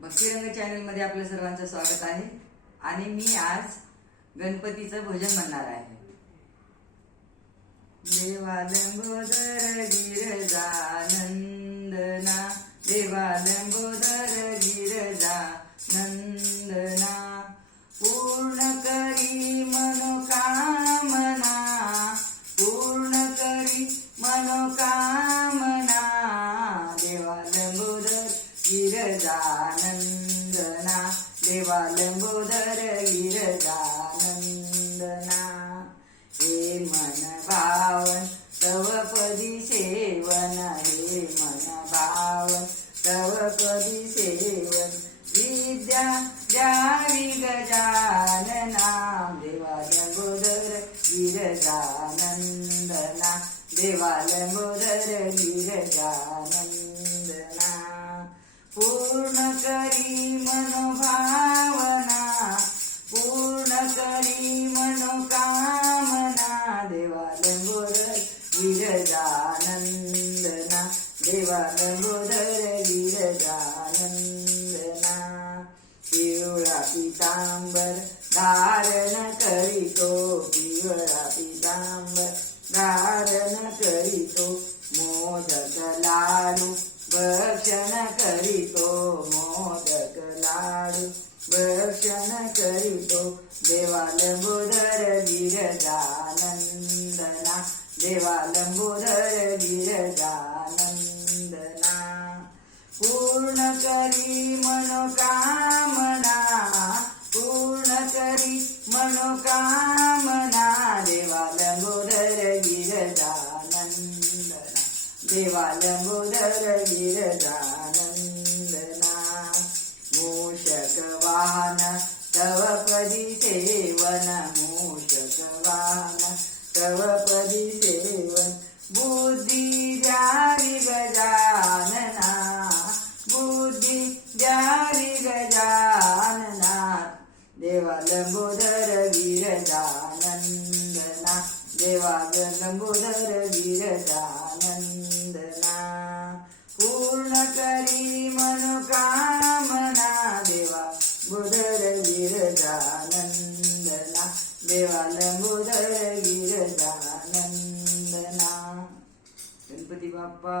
भक्तिरंग channel मध्ये आपल्या सर्वांचं स्वागत आहे आणि मी आज गणपतीचं भजन म्हणणार आहे। देवा लंबोदर गिरजानंदना, देवा लंबोदर गिरजानंदना, पूर्ण करी मनोकामना, पूर्ण करी मनोकामना, देवा लंबोदर गिरजानंदना, देवा लंबोदर गिरजानंदना। हे मन भावन तव पदी सेवन, हे मन भावन तव पदी सेवन, विद्या द्यावी गजानना, देवा लंबोदर गिरजानंदना, देवा लंबोदर गिरजानंदना। पूर्ण करी मनोभावना, पूर्ण करी मनोकामना, देवा लंबोदर गिरजानंदना, देवा लंबोदर गिरजानंदना। पिवळा पितांबर धारण करीतो, पिवळा पितांबर धारण करीतो, मोदक लाडू भक्षण करीतो, मोदक लाडू भक्षण करीतो, देवा लंबोदर गिरजानंदना, देवा लंबोदर गिरजानंदना। पूर्ण करी मनोकामना, पूर्ण करी मनोकामना, देवा लंबोदर गिरजानंदना, देवा लंबोदर गिरजानंदना। मूषक वाहन तव पदी सेवन, मूषक वाहन तव पदी सेवन, बुद्धी द्यावी गजानना, बुद्धी द्यावी गजानना, देवा लंबोदर गिरजानंदना, देवा लंबोदर गिरजानंदना। पूर्ण करी मनोकामना, देवा लंबोदर गिरजानंदना, देवा लंबोदर गिरजानंदना। गणपती बाप्पा